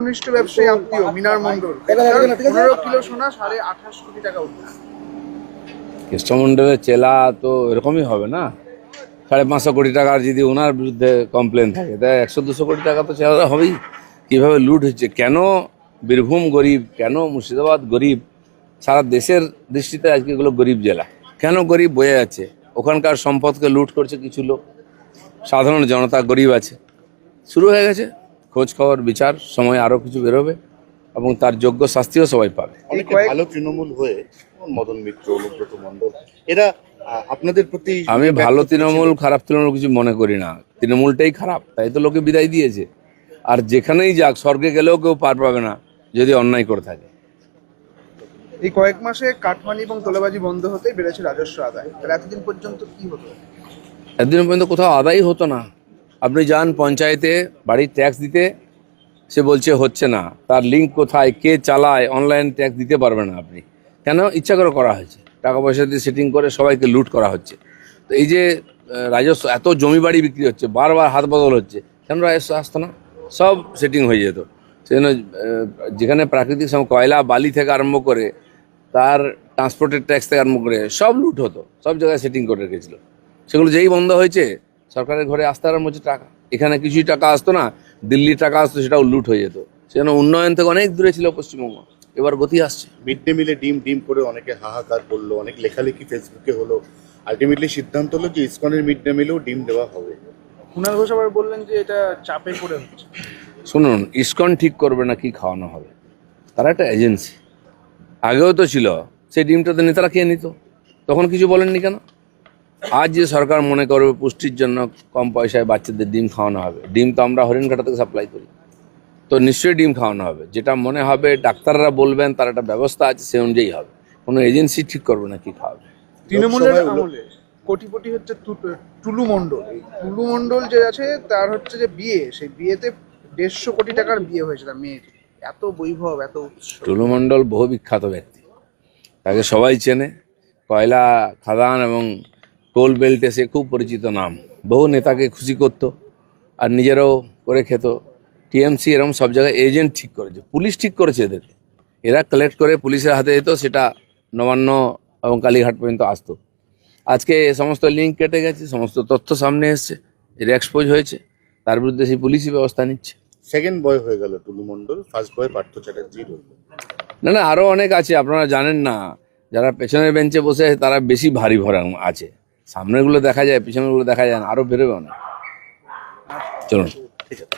ঘনিষ্ঠ ব্যবসায়ী আত্মীয় মিনার মণ্ডল 15 কিলো সোনা 28.5 কোটি টাকা উদ্ধার। কৃষ্ণমন্ডলের চেলা তো এরকমই হবে না। 550 কোটি টাকার যদি ওনার বিরুদ্ধে কমপ্লেন থাকে তাই 100-200 কোটি টাকা তো চেলা হবেই। কিভাবে লুট হচ্ছে, কেন বীরভূম গরিব, কেন মুর্শিদাবাদ গরিব, সারা দেশের দৃষ্টিতে আজকে এগুলো গরিব জেলা। কেন গরিব বোঝা যাচ্ছে, ওখানকার সম্পদকে লুট করছে কিছু লোক, সাধারণ জনতা গরিব আছে। শুরু হয়ে গেছে খোঁজ খবর বিচার, সময় আরও কিছু বেরোবে এবং তার যোগ্য শাস্তিও সবাই পাবে। অনেকে ভালো তৃণমূল হয়ে মদন মিত্র, অনুব্রত মণ্ডল এরা আপনাদের প্রতি, আমি ভালো তৃণমূল খারাপ তৃণমূল কিছু মনে করি না, তৃণমূলটাই খারাপ, তাই তো লোকে বিদায় দিয়েছে। আর যেখানেই যাক, স্বর্গে গেলেও কেউ পার পাবে না যদি অন্যায় করে থাকে। এই কয়েক মাসে কাটমানি এবং তোলাবাজি বন্ধ হতেই বেড়েছে রাজস্ব আদায়। তাহলে এতদিন পর্যন্ত কি হতো? এতদিন পর্যন্ত কোথাও আদায়ই হতো না। আপনি যান পঞ্চায়েতে বাড়ির ট্যাক্স দিতে, সে বলছে হচ্ছে না। তার লিঙ্ক কোথায়, কে চালায়, অনলাইন ট্যাক্স দিতে পারবে না আপনি। কেন? ইচ্ছা করে করা হয়েছে, টাকা পয়সা দিয়ে সেটিং করে সবাইকে লুট করা হচ্ছে। তো এই যে রাজস্ব, এত জমি বাড়ি বিক্রি হচ্ছে, বারবার হাত বদল হচ্ছে, কেন রাজস্ব আসতো না? সব সেটিং হয়ে যেত। সেজন্য যেখানে প্রাকৃতিক কয়লা বালি থেকে আরম্ভ করে তার ট্রান্সপোর্টের ট্যাক্স থেকে আরম্ভ করে সব লুট হতো, সব জায়গায় সেটিং করে রেখেছিল। সেগুলো যেই বন্ধ হয়েছে, সরকারের ঘরে আসতে আরম্ভ হচ্ছে টাকা। এখানে কিছুই টাকা আসতো না, দিল্লি টাকা আসতো, সেটাও লুট হয়ে যেত। সেজন্য উন্নয়ন থেকে অনেক দূরে ছিল পশ্চিমবঙ্গ, এবার গতি আসছে। মিড ডে মিলে ডিম ডিম করে অনেকে হাহাকার করলো, অনেক লেখালেখি ফেসবুকে হলো। আলটিমেটলি সিদ্ধান্ত হলো যে ইসকনের মিড ডে মিলেও ডিম দেওয়া হবে। কুণাল ঘোষ আবার বললেন যে এটা চাপে পড়ে হচ্ছে। শুনুন, ইসকন ঠিক করবে না কি খাওয়ানো হবে, তারা একটা এজেন্সি। আগেও তো ছিল, সেই ডিমটা তো নেতারা খেয়ে নিত, তখন কিছু বলেননি কেন? আজ যে সরকার মনে করবে পুষ্টির জন্য কম পয়সায় বাচ্চাদের ডিম খাওয়ানো হবে, ডিম তো আমরা হরিণঘাটা থেকে সাপ্লাই করি, তো নিশ্চয়ই ডিম খাওয়ানো হবে। যেটা মনে হবে ডাক্তাররা বলবেন, তার একটা ব্যবস্থা আছে, সে অনুযায়ী হবে। কোনো এজেন্সি ঠিক করবে না কি খাওয়াবে। তৃণমূলের আমলে কোটিপতি হচ্ছে টুলু মণ্ডল। এই টুলু মণ্ডল যে আছে তার হচ্ছে যে বিয়ে, সেই বিয়েতে 150 কোটি টাকার বিয়ে হয়েছে তার মেয়ের। এত বৈভব, এত উৎসব। টুলু মণ্ডল বহু বিখ্যাত ব্যক্তি, তাকে সবাই চেনে। কয়লা খাদান এবং কোল বেল্টে সে খুব পরিচিত নাম। বহু নেতাকে খুশি করতো আর নিজেরাও করে খেত। টিএমসি এরকম সব জায়গায় এজেন্ট ঠিক করেছে, পুলিশ ঠিক করেছে এদেরকে। এরা কালেক্ট করে পুলিশের হাতে যেত, সেটা নবান্ন এবং কালীঘাট পর্যন্ত আসতো। আজকে সমস্ত লিঙ্ক কেটে গেছে, সমস্ত তথ্য সামনে এসছে, এর এক্সপোজ হয়েছে, তার বিরুদ্ধে সেই পুলিশই ব্যবস্থা নিচ্ছে। সেকেন্ড বয় হয়ে গেল টুলু মণ্ডল, ফার্স্ট বয় পার্থ চ্যাটার্জি রইল। না না, আরও অনেক আছে, আপনারা জানেন না। যারা পেছনের বেঞ্চে বসে আছে তারা বেশি ভারী ভরা আছে, সামনেরগুলো দেখা যায়, পিছনেরগুলো দেখা যায় না, আরও বেরোবে অনেক। চলুন। ঠিক আছে।